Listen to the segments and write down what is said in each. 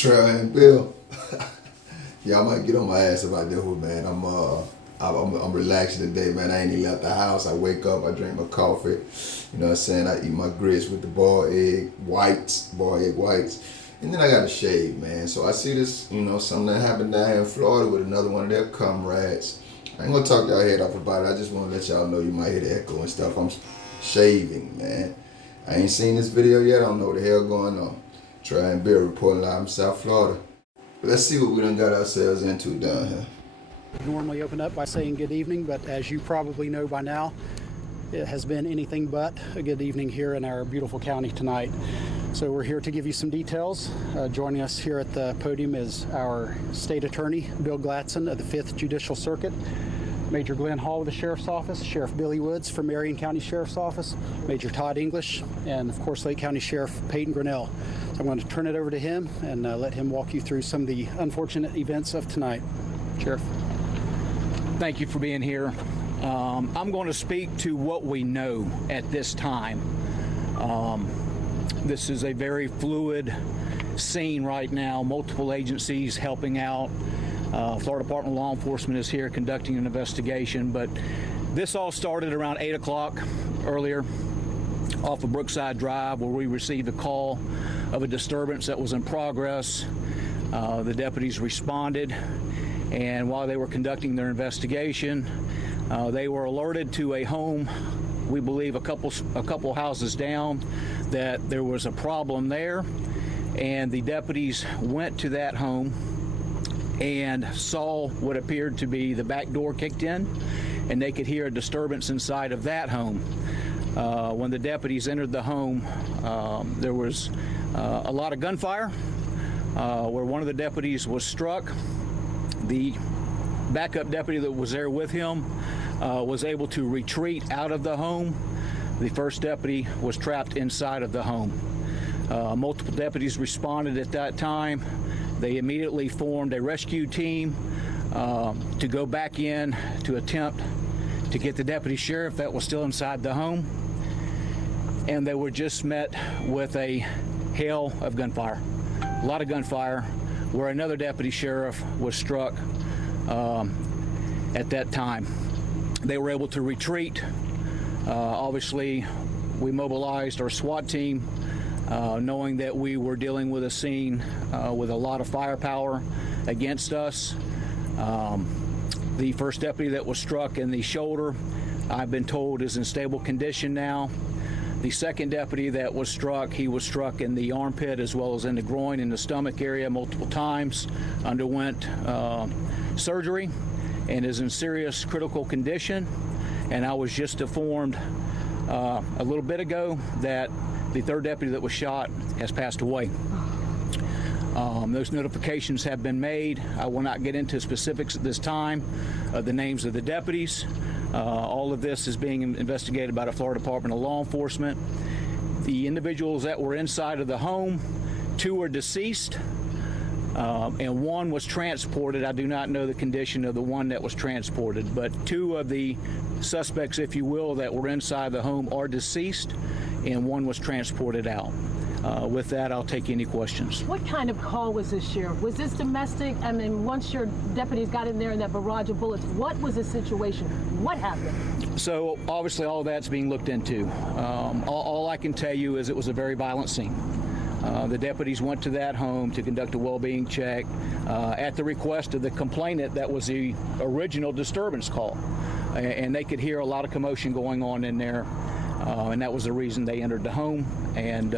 Trey and Bill. Y'all might get on my ass about this one, man. I'm relaxing today, man. I ain't even left the house. I wake up, I drink my coffee. You know what I'm saying? I eat my grits with the boiled egg whites. And then I got to shave, man. So I see this, something that happened down here in Florida with another one of their comrades. I ain't gonna talk y'all head off about it. I just want to let y'all know you might hear the echo and stuff. I'm shaving, man. I ain't seen this video yet. I don't know what the hell going on. Trey and Bill reporting live from South Florida. But let's see what we done got ourselves into down here. Normally open up by saying good evening, but as you probably know by now, it has been anything but a good evening here in our beautiful county tonight. So we're here to give you some details. Joining us here at the podium is our State Attorney, Bill Gladson of the 5th Judicial Circuit, Major Glenn Hall of the Sheriff's Office, Sheriff Billy Woods from Marion County Sheriff's Office, Major Todd English, and of course Lake County Sheriff Peyton Grinnell. So I'm going to turn it over to him and let him walk you through some of the unfortunate events of tonight. Sheriff. Thank you for being here. I'm going to speak to what we know at this time. This is a very fluid scene right now. Multiple agencies helping out. Florida Department of Law Enforcement is here conducting an investigation, but this all started around 8 o'clock earlier off of Brookside Drive, where we received a call of a disturbance that was in progress. The deputies responded, and while they were conducting their investigation, they were alerted to a home, we believe a couple houses down, that there was a problem there, and the deputies went to that home and saw what appeared to be the back door kicked in, and they could hear a disturbance inside of that home. When the deputies entered the home, there was a lot of gunfire, where one of the deputies was struck. The backup deputy that was there with him was able to retreat out of the home. The first deputy was trapped inside of the home. Multiple deputies responded at that time. They immediately formed a rescue team to go back in to attempt to get the deputy sheriff that was still inside the home. And they were just met with a hail of gunfire, a lot of gunfire, where another deputy sheriff was struck at that time. They were able to retreat. Obviously, we mobilized our SWAT team, knowing that we were dealing with a scene with a lot of firepower against us. The first deputy that was struck in the shoulder, I've been told, is in stable condition now. The second deputy that was struck, he was struck in the armpit as well as in the groin and the stomach area multiple times, underwent surgery, and is in serious critical condition. And I was just informed a little bit ago that the third deputy that was shot has passed away. Those notifications have been made. I will not get into specifics at this time of the names of the deputies. All of this is being investigated by the Florida Department of Law Enforcement. The individuals that were inside of the home, 2 are deceased, and 1 was transported. I do not know the condition of the one that was transported, but 2 of the suspects, if you will, that were inside the home are deceased, and 1 was transported out. With that, I'll take any questions. What kind of call was this, Sheriff? Was this domestic? I mean, once your deputies got in there in that barrage of bullets, what was the situation? What happened? So obviously all that's being looked into. All I can tell you is it was a very violent scene. The deputies went to that home to conduct a well-being check at the request of the complainant that was the original disturbance call. And they could hear a lot of commotion going on in there, and that was the reason they entered the home. And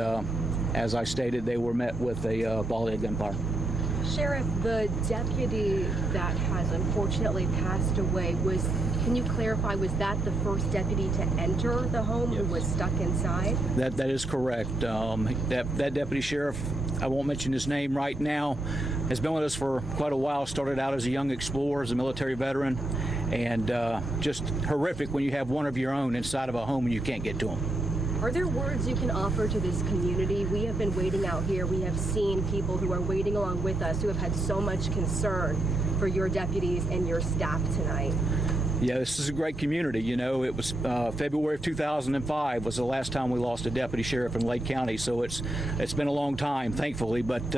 as I stated, they were met with a volley of gunfire. Sheriff, the deputy that has unfortunately passed away, can you clarify, was that the first deputy to enter the home? Yes. Who was stuck inside? That is correct. That deputy sheriff, I won't mention his name right now, has been with us for quite a while. Started out as a young explorer, as a military veteran, and just horrific when you have one of your own inside of a home and you can't get to them. Are there words you can offer to this community? We have been waiting out here. We have seen people who are waiting along with us who have had so much concern for your deputies and your staff tonight. Yeah, this is a great community. You know, it was February of 2005 was the last time we lost a deputy sheriff in Lake County, so it's been a long time, thankfully. But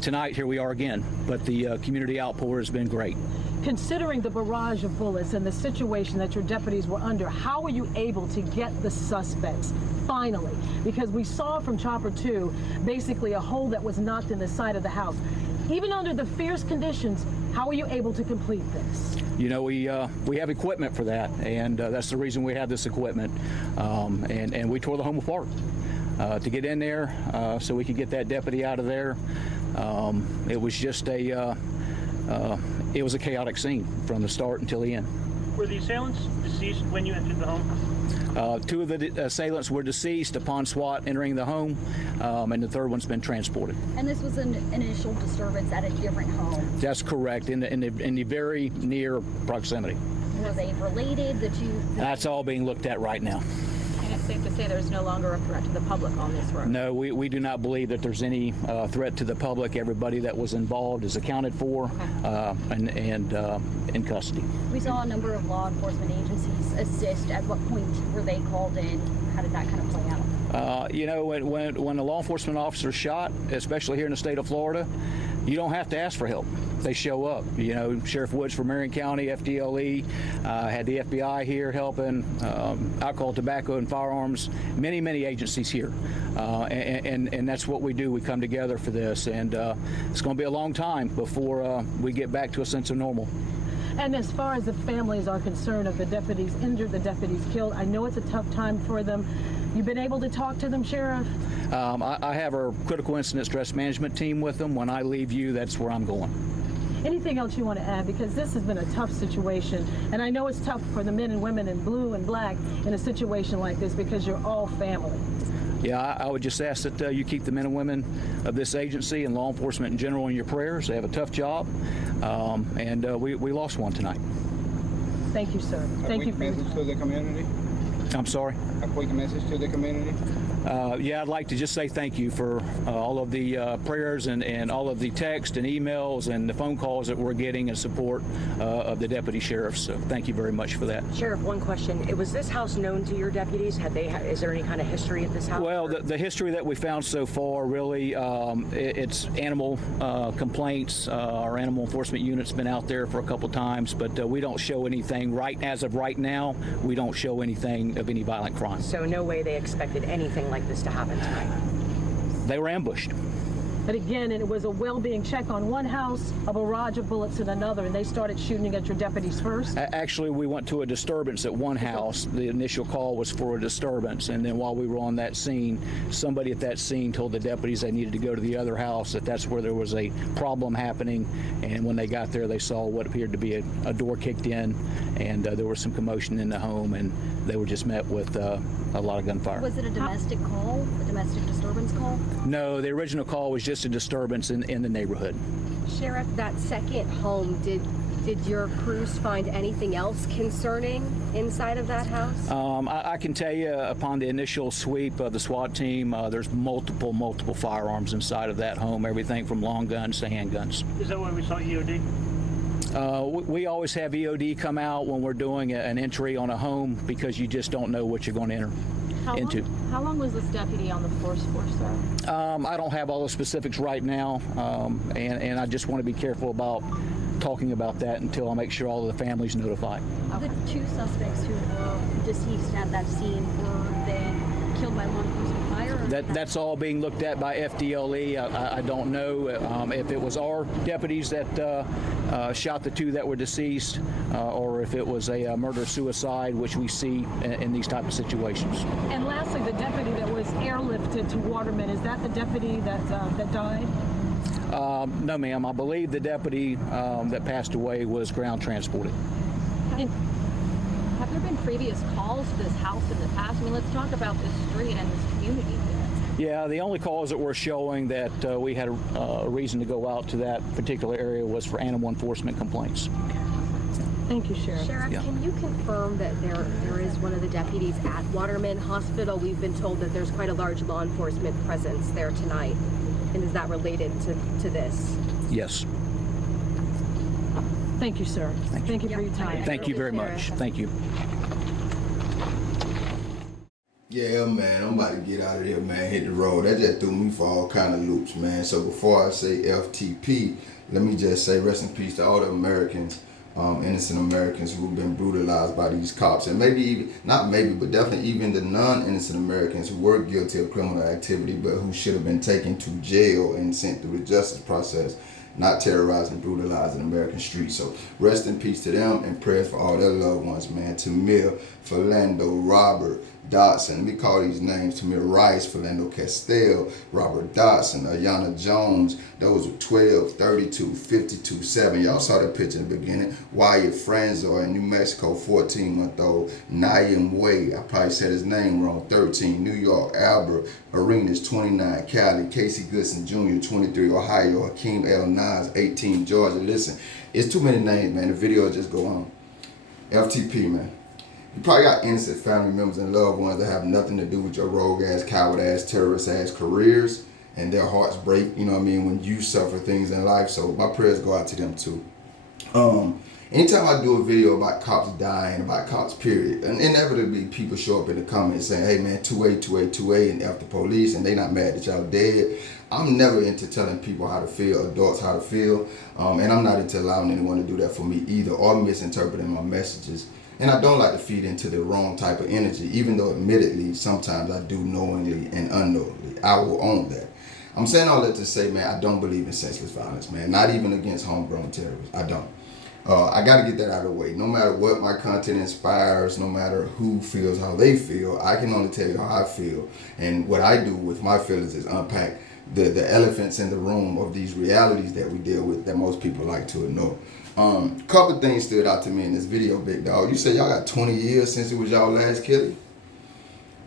tonight, here we are again. But the community outpour has been great. Considering the barrage of bullets and the situation that your deputies were under, how were you able to get the suspects finally? Because we saw from Chopper 2 basically a hole that was knocked in the side of the house. Even under the fierce conditions, how were you able to complete this? You know, we have equipment for that, and that's the reason we have this equipment. And we tore the home apart to get in there so we could get that deputy out of there. It was just it was a chaotic scene from the start until the end. Were the assailants deceased when you entered the home? Two of the assailants were deceased upon SWAT entering the home, and the third one's been transported. And this was an initial disturbance at a different home? That's correct, in the very near proximity. Were they related, the two? That's all being looked at right now. And it's safe to say there's no longer a threat to the public on this road? No, we do not believe that there's any threat to the public. Everybody that was involved is accounted for and in custody. We saw a number of law enforcement agencies assist. At what point were they called in? How did that kind of play out? You know, when a law enforcement officer is shot, especially here in the state of Florida, you don't have to ask for help. They show up. You know, Sheriff Woods from Marion County, FDLE, had the FBI here helping, alcohol, tobacco, and firearms, many agencies here. And that's what we do. We come together for this, and it's going to be a long time before we get back to a sense of normal. And as far as the families are concerned of the deputies injured, the deputies killed, I know it's a tough time for them. You've been able to talk to them, Sheriff? I have our critical incident stress management team with them. When I leave you, that's where I'm going. Anything else you want to add? Because this has been a tough situation, and I know it's tough for the men and women in blue and black in a situation like this because you're all family. Yeah, I would just ask that you keep the men and women of this agency and law enforcement in general in your prayers. They have a tough job, and we lost one tonight. Thank you, sir. Thank you for your message to the community. I'm sorry? A quick message to the community. Yeah, I'd like to just say thank you for all of the prayers and all of the text and emails and the phone calls that we're getting in support of the deputy sheriffs. So thank you very much for that. Sheriff, one question. Was this house known to your deputies? Is there any kind of history at this house? Well, the history that we found so far, really, it's animal complaints. Our animal enforcement unit's been out there for a couple times, but we don't show anything as of right now. We don't show anything of any violent crime. So no way they expected anything like this to happen tonight? They were ambushed. But again, it was a well-being check on one house, a barrage of bullets in another, and they started shooting at your deputies first? Actually, we went to a disturbance at one house. The initial call was for a disturbance, and then while we were on that scene, somebody at that scene told the deputies they needed to go to the other house, that's where there was a problem happening, and when they got there, they saw what appeared to be a door kicked in, and there was some commotion in the home, and they were just met with a lot of gunfire. Was it a domestic call, a domestic disturbance call? No, the original call was just a disturbance in the neighborhood. Sheriff, that second home, did your crews find anything else concerning inside of that house? I can tell you, upon the initial sweep of the SWAT team, there's multiple firearms inside of that home, everything from long guns to handguns. Is that why we saw EOD? We always have EOD come out when we're doing an entry on a home because you just don't know what you're going to enter into. How long was this deputy on the force, sir? I don't have all the specifics right now, and I just want to be careful about talking about that until I make sure all of the family's notified. The two suspects who were deceased at that scene, were they killed by law enforcement fire? That's all being looked at by FDLE. I don't know if it was our deputies that shot the two that were deceased, or if it was a murder-suicide, which we see in these type of situations. And lastly, the deputy that was airlifted to Waterman, is that the deputy that died? No, ma'am. I believe the deputy that passed away was ground transported. Have there been previous calls to this house in the past? I mean, let's talk about this street and this community. Yeah, the only calls that we're showing that we had a reason to go out to that particular area was for animal enforcement complaints. Thank you, Sheriff. Sheriff, Yeah. Can you confirm that there is one of the deputies at Waterman Hospital? We've been told that there's quite a large law enforcement presence there tonight. And is that related to this? Yes. Thank you, sir. Thank you for your time. Thank you very much. Thank you. Yeah, man, I'm about to get out of here, man. Hit the road. That just threw me for all kind of loops, man. So before I say FTP, let me just say rest in peace to all the Americans, innocent Americans who've been brutalized by these cops. And maybe even, not maybe, but definitely even the non-innocent Americans who were guilty of criminal activity, but who should have been taken to jail and sent through the justice process, not terrorized and brutalized in American streets. So rest in peace to them, and prayers for all their loved ones, man. Tamir, Philando, Robert, Dotson, let me call these names: Tamir Rice, Philando Castile, Robert Dotson, Ayanna Jones. Those were 12, 32, 52, 7. Y'all saw that picture in the beginning. Wyatt Franzo in New Mexico, 14-month-old. Naeem Way, I probably said his name wrong, 13. New York, Albert Arenas, 29. Cali, Casey Goodson Jr., 23. Ohio, Hakeem L. Nas, 18. Georgia. Listen, it's too many names, man. The video will just go on. FTP, man. You probably got innocent family members and loved ones that have nothing to do with your rogue-ass, coward-ass, terrorist-ass careers, and their hearts break, you know what I mean, when you suffer things in life. So my prayers go out to them too. Anytime I do a video about cops dying, about cops, period, and inevitably people show up in the comments saying, hey man, 2A, 2A, 2A, and F the police, and they not mad that y'all dead. I'm never into telling people how to feel, adults how to feel, and I'm not into allowing anyone to do that for me either, or misinterpreting my messages. And I don't like to feed into the wrong type of energy, even though admittedly, sometimes I do knowingly and unknowingly. I will own that. I'm saying all that to say, man, I don't believe in senseless violence, man. Not even against homegrown terrorists. I don't. I got to get that out of the way. No matter what my content inspires, no matter who feels how they feel, I can only tell you how I feel. And what I do with my feelings is unpack the elephants in the room of these realities that we deal with that most people like to ignore. Couple things stood out to me in this video, big dog. You said y'all got 20 years since it was y'all last killing.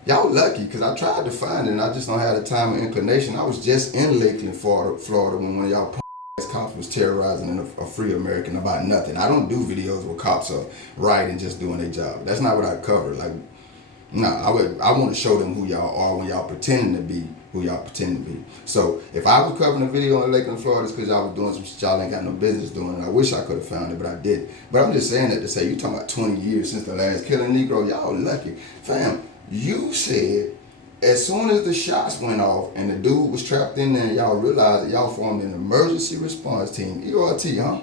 Y'all lucky, because I tried to find it and I just don't have the time or inclination. I was just in Lakeland, Florida when one of y'all cops was terrorizing a free American about nothing. I don't do videos where cops are right and just doing their job. That's not what I cover. Like, no, I want to show them who y'all are when y'all pretending to be who y'all pretend to be. So if I was covering a video in Lakeland, Florida, it's because y'all was doing some shit y'all ain't got no business doing, and I wish I could have found it, but I didn't. But I'm just saying that to say, you talking about 20 years since the last killing Negro, y'all lucky. Fam, you said as soon as the shots went off and the dude was trapped in there, y'all realized that y'all formed an emergency response team, ERT, huh?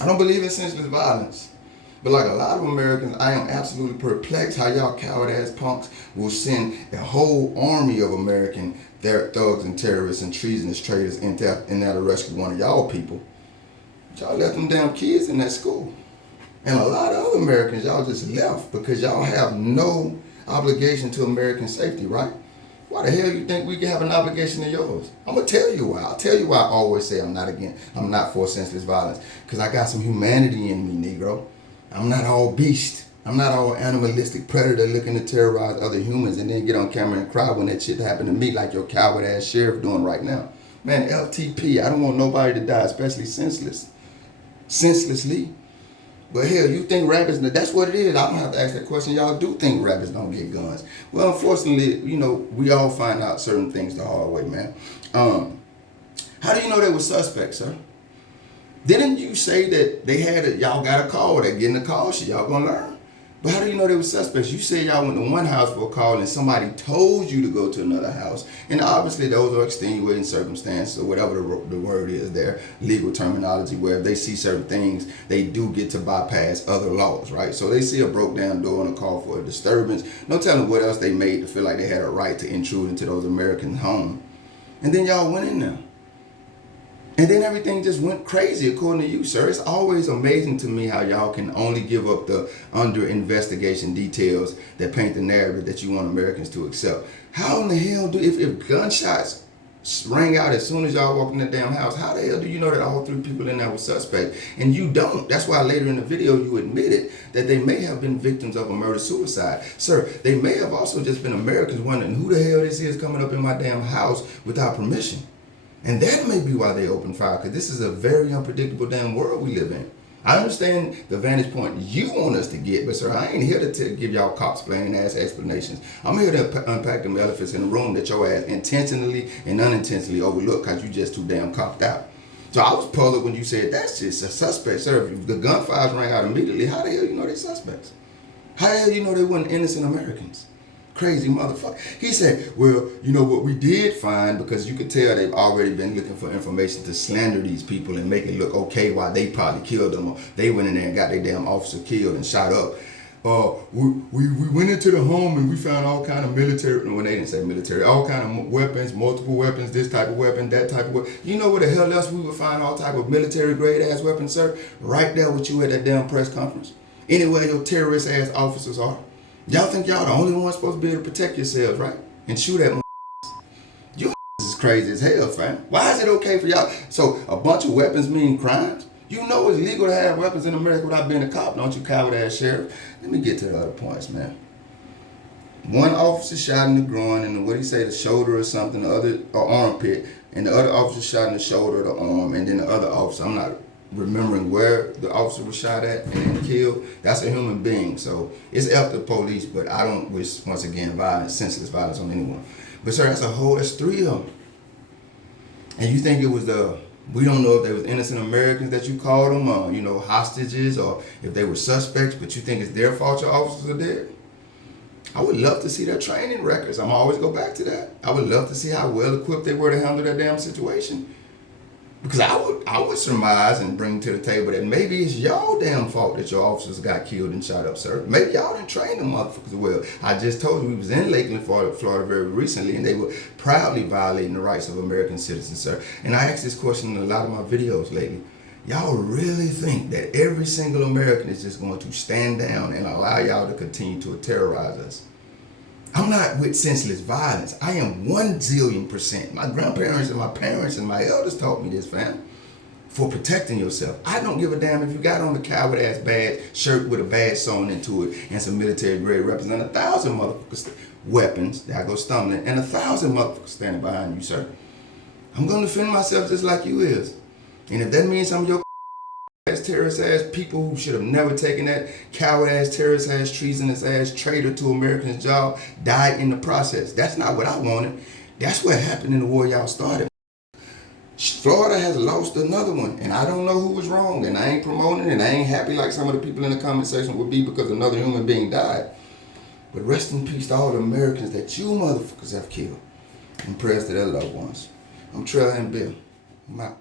I don't believe in senseless violence. But like a lot of Americans, I am absolutely perplexed how y'all coward-ass punks will send a whole army of American thugs and terrorists and treasonous traitors in there to rescue one of y'all people. Y'all left them damn kids in that school. And a lot of other Americans, y'all just left because y'all have no obligation to American safety, right? Why the hell you think we can have an obligation to yours? I'm gonna tell you why. I'll tell you why I always say I'm not for senseless violence. Because I got some humanity in me, Negro. I'm not all beast. I'm not all animalistic predator looking to terrorize other humans and then get on camera and cry when that shit happened to me like your coward ass sheriff doing right now. Man, LTP, I don't want nobody to die, especially senselessly. But hell, you think rabbits, that's what it is. I don't have to ask that question. Y'all do think rabbits don't get guns. Well, unfortunately, you know, we all find out certain things the hard way, man. How do you know they were suspects, sir? Didn't you say that they had y'all got a call, that getting a call, shit, y'all gonna learn? But how do you know they were suspects? You said y'all went to one house for a call and somebody told you to go to another house. And obviously those are extenuating circumstances or whatever the word is there, legal terminology, where if they see certain things, they do get to bypass other laws, right? So they see a broke down door and a call for a disturbance. No telling what else they made to feel like they had a right to intrude into those American homes. And then y'all went in there. And then everything just went crazy, according to you, sir. It's always amazing to me how y'all can only give up the under investigation details that paint the narrative that you want Americans to accept. How in the hell if gunshots rang out as soon as y'all walked in the damn house, how the hell do you know that all three people in there were suspect? And you don't. That's why later in the video you admitted that they may have been victims of a murder-suicide. Sir, they may have also just been Americans wondering who the hell this is coming up in my damn house without permission. And that may be why they opened fire, because this is a very unpredictable damn world we live in. I understand the vantage point you want us to get, but sir, I ain't here to give y'all cops plain ass explanations. I'm here to unpack them elephants in the room that your ass intentionally and unintentionally overlook because you just too damn copped out. So I was puzzled when you said that's just a suspect, sir. If the gunfires rang out immediately, how the hell you know they suspects? How the hell you know they weren't innocent Americans? Crazy motherfucker. He said, well, you know what we did find, because you could tell they've already been looking for information to slander these people and make it look okay why they probably killed them, or they went in there and got their damn officer killed and shot up. We went into the home and we found all kind of military, when they didn't say military, all kind of weapons, multiple weapons, this type of weapon, that type of weapon. You know where the hell else we would find all type of military grade ass weapons, sir? Right there with you at that damn press conference. Anywhere your terrorist ass officers are. Y'all think y'all the only ones supposed to be able to protect yourselves, right? And shoot at you is crazy as hell, fam. Why is it okay for y'all? So a bunch of weapons mean crimes? You know it's legal to have weapons in America without being a cop, don't you, coward ass sheriff? Let me get to the other points, man. One officer shot in the groin and what he say, the shoulder or something, the other armpit, and the other officer shot in the shoulder, the arm, and then the other officer, I'm not remembering where the officer was shot at and killed. That's a human being, so it's up to the police, but I don't wish, once again, violence, senseless violence on anyone. But sir, that's 3 of them. And you think it was we don't know if they was innocent Americans that you called them, or, hostages, or if they were suspects, but you think it's their fault your officers are dead? I would love to see their training records. I'm always go back to that. I would love to see how well equipped they were to handle that damn situation. Because I would surmise and bring to the table that maybe it's y'all damn fault that your officers got killed and shot up, sir. Maybe y'all didn't train them motherfuckers well. I just told you we was in Lakeland, Florida very recently, and they were proudly violating the rights of American citizens, sir. And I asked this question in a lot of my videos lately. Y'all really think that every single American is just going to stand down and allow y'all to continue to terrorize us? I'm not with senseless violence. I am 1,000,000,000%. My grandparents and my parents and my elders taught me this, fam. For protecting yourself. I don't give a damn if you got on the coward ass badge shirt with a badge sewn into it and some military grade weapons and 1,000 motherfuckers weapons that I go stumbling and 1,000 motherfuckers standing behind you, sir. I'm gonna defend myself just like you is. And if that means some of your ass terrorist ass people who should have never taken that coward ass terrorist ass treasonous ass traitor to Americans' job died in the process. That's not what I wanted. That's what happened in the war y'all started. Florida has lost another one, and I don't know who was wrong, and I ain't promoting it, and I ain't happy like some of the people in the comment section would be because another human being died. But rest in peace to all the Americans that you motherfuckers have killed, and prayers to their loved ones. I'm Trell and Bill. I'm out.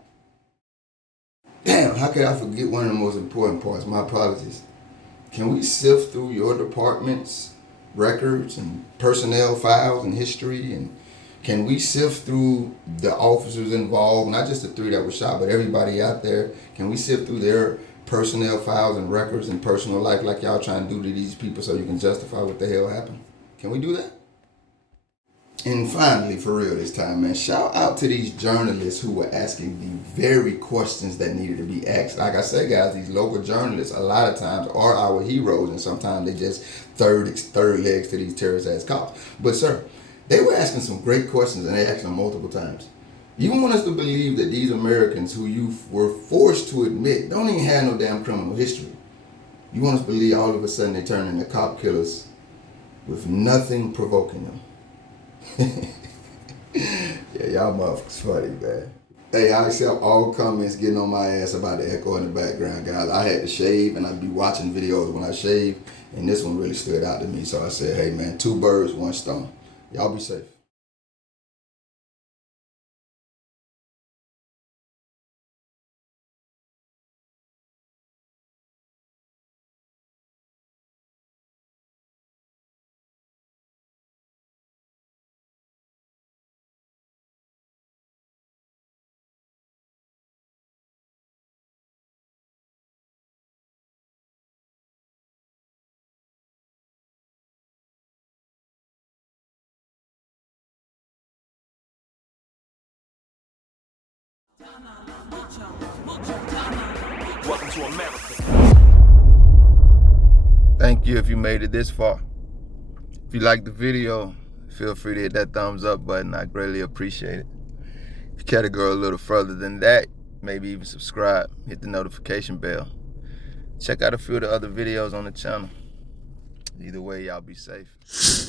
Damn, how could I forget one of the most important parts? My apologies. Can we sift through your department's records and personnel files and history, and can we sift through the officers involved, not just the 3 that were shot, but everybody out there? Can we sift through their personnel files and records and personal life like y'all trying to do to these people so you can justify what the hell happened? Can we do that? And finally, for real this time, man, shout out to these journalists who were asking the very questions that needed to be asked. Like I say, guys, these local journalists a lot of times are our heroes, and sometimes they just third legs to these terrorist-ass cops. But, sir, they were asking some great questions, and they asked them multiple times. You want us to believe that these Americans who you were forced to admit don't even have no damn criminal history. You want us to believe all of a sudden they turn into cop killers with nothing provoking them. Yeah, y'all motherfuckers funny, man. Hey, I accept all comments getting on my ass about the echo in the background, guys. I had to shave, and I'd be watching videos when I shave, and this one really stood out to me. So I said, hey, man, 2 birds, 1 stone. Y'all be safe. Welcome to America. Thank you if you made it this far. If you liked the video, feel free to hit that thumbs up button. I greatly appreciate it. If you care to go a little further than that, maybe even subscribe, hit the notification bell. Check out a few of the other videos on the channel. Either way, y'all be safe.